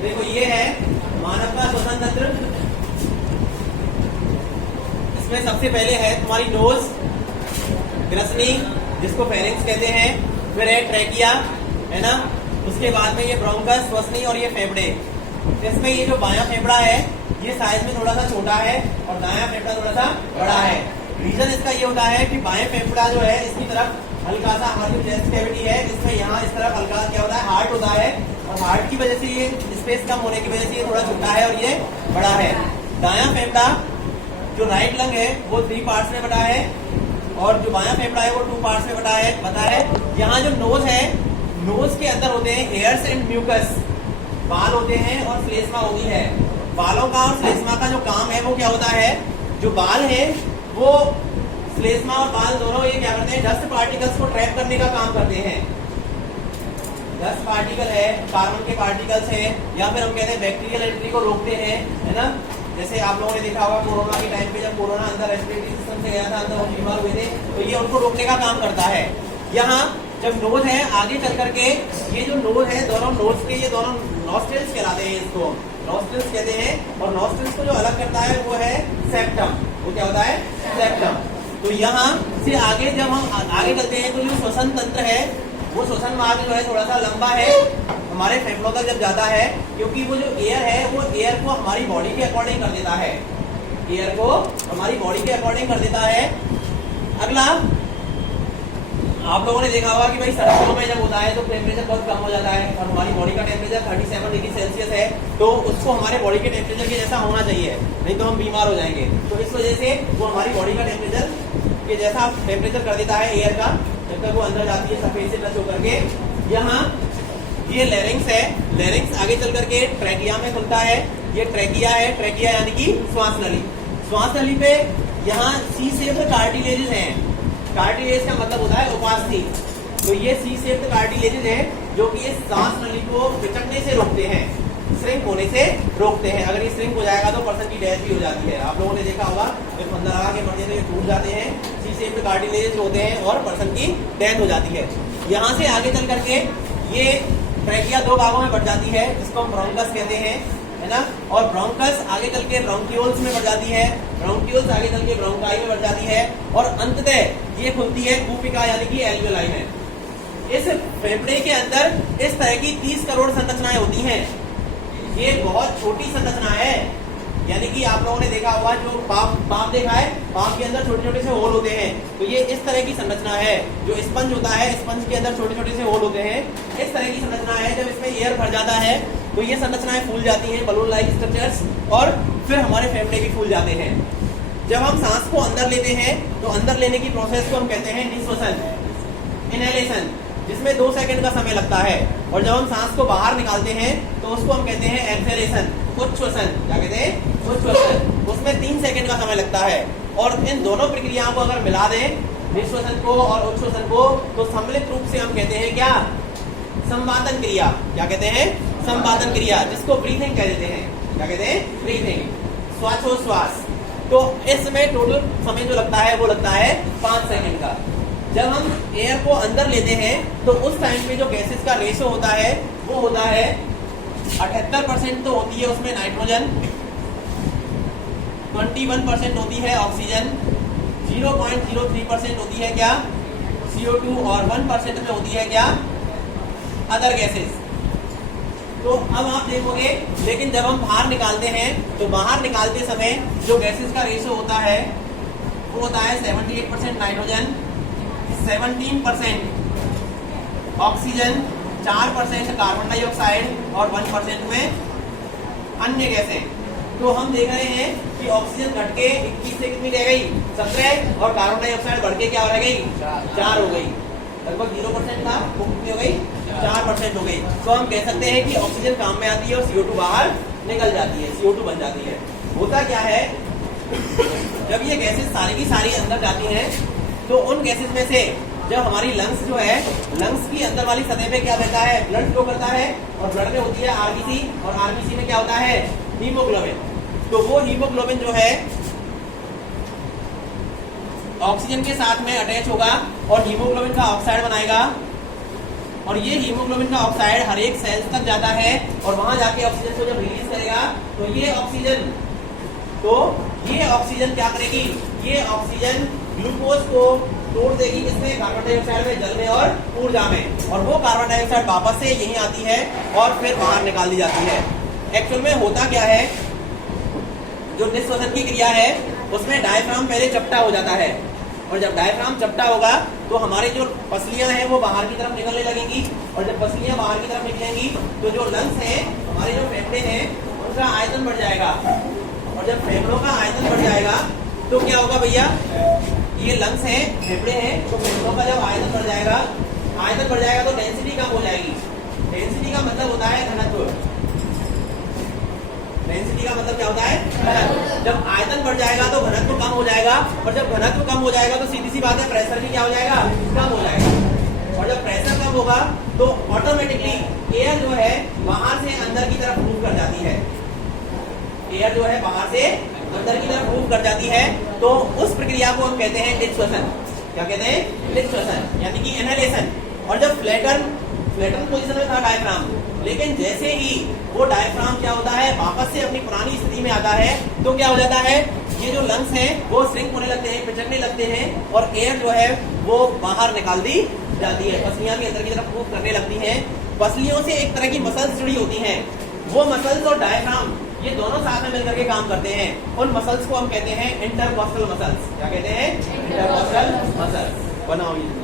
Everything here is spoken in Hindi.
देखो ये है मानव का श्वसन तंत्र। इसमें सबसे पहले है तुम्हारी नोज, ग्रसनी जिसको फेरिंक्स कहते हैं, फिर है ट्रैकिया, है ना। उसके बाद में ये ब्रोंकस, श्वसनी और ये फेफड़े। इसमें ये जो बायां फेफड़ा है ये साइज में थोड़ा सा छोटा है और दायां फेफड़ा थोड़ा सा बड़ा है। रीजन इसका ये होता है कि बाएं फेफड़ा जो है इसकी तरफ हल्का सा हमारी जो चेस्ट कैविटी है इसमें यहाँ इस तरफ हल्का क्या होता है, हार्ट होता है, और हार्ट की वजह से ये स्पेस कम होने की वजह से ये थोड़ा छोटा है और ये बड़ा है। दायां फेफड़ा जो राइट लंग है वो 3 पार्ट्स में बटा है और जो बायां फेफड़ा है वो 2 पार्ट्स में बटा है। यहाँ जो नोज है, नोज के अंदर होते हैं हेयर्स एंड म्यूकस, बाल होते हैं और श्लेष्मा होती है। बालों का और श्लेष्मा का जो काम है वो क्या होता है, जो बाल है वो श्लेष्मा और बाल दोनों ये क्या करते हैं, डस्ट पार्टिकल्स को ट्रैप करने का काम करते हैं। डस्ट पार्टिकल है, कार्बन के पार्टिकल्स है, या फिर हम कहते हैं बैक्टीरियल एंट्री को रोकते हैं, है ना। जैसे आप लोगों ने देखा होगा कोरोना के टाइम पे जब कोरोना अंदर रेस्पिरेटरी सिस्टम से गया था, अंदर हम बीमार हुए थे, तो ये उनको रोकने का काम करता है। यहाँ जब नोज है आगे चल करके ये जो नोज है, दोनों नोज के ये दोनों नॉस्ट्रिल्स कहलाते हैं, इसको नॉस्ट्रिल्स कहते हैं। और नॉस्ट्रिल्स को जो अलग करता है वो है सेप्टम। वो क्या होता है, सेप्टम। तो यहाँ से आगे जब हम आगे चलते हैं तो जो श्वसन तंत्र है वो श्वसन मार्ग जो है थोड़ा सा लंबा है, हमारे फेफड़ों तक जब जाता है, क्योंकि वो जो एयर है वो एयर को हमारी बॉडी के अकॉर्डिंग कर देता है, एयर को हमारी बॉडी के अकॉर्डिंग कर देता है। अगला आप लोगों ने देखा होगा कि भाई सर्दियों में जब होता है तो टेम्परेचर बहुत कम हो जाता है और हमारी बॉडी का टेम्परेचर 37 डिग्री सेल्सियस है, तो उसको हमारे बॉडी के टेम्परेचर के जैसा होना चाहिए, नहीं तो हम बीमार हो जाएंगे। तो इस वजह से वो हमारी बॉडी का टेम्परेचर के जैसा टेम्परेचर कर देता है एयर का, जब तक वो अंदर जाती है सफेद से टच होकर के। यहाँ ये लैरिंक्स है, लैरिंक्स आगे चल करके ट्रैकिया में खुलता है। ये ट्रैकिया है, ट्रैकिया यानी कि श्वास नली। श्वास नली पे यहाँ सी शेप्ड कार्टिलेजेस हैं। कार्टिलेज का मतलब होता है उपास्थि। तो ये सी शेप्ड कार्टिलेजेस है जो कि ये सांस नली को पिचकने से रोकते हैं, श्रिंक होने से रोकते हैं। अगर ये श्रिंक हो जाएगा तो पर्सन की डेथ भी हो जाती है। आप लोगों ने देखा होगा जब अंदर लगा के मरने से टूट जाते हैं, सी शेप्ड कार्टिलेजेस होते हैं और पर्सन की डेथ हो जाती है। यहाँ से आगे चल करके ये ट्रैकिया 2 भागों में बढ़ जाती है, जिसको हम ब्रोंकस कहते हैं, है ना। और ब्रोंकस आगे चल के ब्रोंक्यूल्स में बढ़ जाती है, ब्रोंक्यूल्स आगे चल के ब्रोंकाई में बढ़ जाती है और अंततः ये खुलती है कूपिका यानी कि एल्वियोलाई में। इस फेफड़े के अंदर इस तरह की 30 करोड़ संरचनाएं होती हैं। ये बहुत छोटी संरचना है, यानी कि आप लोगों ने देखा होगा जो पाप देखा है, पाप के अंदर छोटे छोटे से होल होते हैं, तो ये इस तरह की संरचना है। जो स्पंज होता है, स्पंज के अंदर छोटे छोटे से होल होते हैं, इस तरह की संरचना है। जब इसमें एयर भर जाता है तो ये संरचनाएं फूल जाती हैं, बलून लाइक स्ट्रक्चर्स, और फिर हमारे फेफड़े भी फूल जाते हैं। जब हम सांस को अंदर लेते हैं तो अंदर लेने की प्रोसेस को हम कहते हैं निश्वसन, इनहेलेशन, जिसमें 2 सेकंड का समय लगता है। और जब हम सांस को बाहर निकालते हैं तो उसको हम कहते हैं एक्सेलेशन, उच्छ्वसन। क्या कहते हैं, उच्छ्वसन। उसमें 3 सेकंड का समय लगता है। और इन दोनों प्रक्रियाओं को अगर मिला दें, निश्वसन को और उच्छ्वसन को, तो सम्मिलित रूप से हम कहते हैं क्या, संवातन क्रिया। क्या कहते हैं, संवातन क्रिया, जिसको ब्रीथिंग कह देते हैं। क्या कहते हैं, ब्रीथिंग, श्वासोश्वास। तो इसमें टोटल समय जो लगता है वो लगता है 5 सेकंड का। जब हम एयर को अंदर लेते हैं तो उस टाइम पे जो गैसेस का रेशो होता है वो होता है 78% तो होती है उसमें नाइट्रोजन, 21% होती है ऑक्सीजन, 0.03% होती है क्या, CO2, और 1% में होती है क्या, अदर गैसेस। तो अब आप देखोगे, लेकिन जब हम बाहर निकालते हैं तो बाहर निकालते समय जो गैसेस का रेशो होता है वो होता है 78% नाइट्रोजन, 17% ऑक्सीजन, 4% कार्बन डाइऑक्साइड और 1% में अन्य गैसें। तो हम देख रहे हैं कि ऑक्सीजन घट के 21 से कितनी रह गई, 17, और कार्बन डाइऑक्साइड बढ़ के क्या रह गई, 4 हो गई। लगभग 0% था, वो कितनी हो गई, 4% हो गई। तो हम कह सकते हैं कि ऑक्सीजन काम में आती है और CO2 बाहर निकल जाती है, CO2 बन जाती है। होता क्या है, जब ये गैसेस सारी की सारी अंदर जाती हैं तो उन गैसेस में से जब हमारी लंग्स जो है, लंग्स की अंदर वाली सतह पे क्या रहता है, ब्लड फ्लो करता है, और ब्लड में होती है आरबीसी, और आरबीसी में क्या होता है, हीमोग्लोबिन। तो वो हीमोग्लोबिन जो है ऑक्सीजन के साथ में अटैच होगा और हीमोग्लोबिन का ऑक्साइड बनाएगा, और ये हीमोग्लोबिन का ऑक्साइड हर एक सेल्स तक जाता है और वहां जाके ऑक्सीजन को जब रिलीज करेगा तो ये ऑक्सीजन क्या करेगी, ये ऑक्सीजन ग्लूकोज को तोड़ देगी किसमें, कार्बन डाइऑक्साइड में, जल में और ऊर्जा में, और वो कार्बन डाइऑक्साइड वापस से यहीं आती है और फिर बाहर निकाल दी जाती है। एक्चुअल में होता क्या है, जो निःश्वसन की क्रिया है उसमें डायफ्राम पहले चपटा हो जाता है, और जब डायफ्राम चपटा होगा तो हमारे जो पसलियां हैं वो बाहर की तरफ निकलने लगेंगी, और जब पसलियां बाहर की तरफ निकलेंगी तो जो लंग्स हैं, हमारे जो फेफड़े हैं, उनका आयतन बढ़ जाएगा, और जब फेफड़ों का आयतन बढ़ जाएगा तो क्या होगा भैया, ये लंग्स हैं, फेफड़े हैं, तो फेफड़ों का जब आयतन बढ़ जाएगा तो डेंसिटी कम हो जाएगी। डेंसिटी का मतलब होता है घनत्व। डेंसिटी का मतलब क्या होता है, घनत्व। जब आयतन बढ़ जाएगा तो घनत्व कम हो जाएगा, और जब घनत्व कम हो जाएगा तो सीधी सी बात है प्रेशर भी क्या हो जाएगा, कम हो जाएगा, और जब प्रेशर कम होगा तो ऑटोमेटिकली एयर जो है बाहर से अंदर की तरफ मूव कर जाती है, एयर जो है बाहर से अंदर की तरफ मूव कर जाती है, तो उस प्रक्रिया को हम कहते हैं निःश्वसन। क्या कहते हैं, निःश्वसन, यानी कि इनहेलेशन। और जब फ्लैटन पोजीशन में था डायफ्राम, लेकिन जैसे ही वो डायफ्राम क्या होता है, वापस से अपनी पुरानी स्थिति में आता है, तो क्या हो जाता है, ये जो लंग्स हैं वो श्रिंक होने लगते हैं, पिचकने लगते हैं, और एयर जो है वो बाहर निकाल दी जाती है, पसलियां भी अंदर की तरफ मूव करने लगती हैं। पसलियों से एक तरह की मसल्स जुड़ी होती हैं, वो मसल्स और डायफ्राम ये दोनों साथ में मिलकर के काम करते हैं। उन मसल्स को हम कहते हैं इंटरकॉस्टल मसल्स। क्या कहते हैं, इंटरकॉस्टल मसल्स। बनाओ ये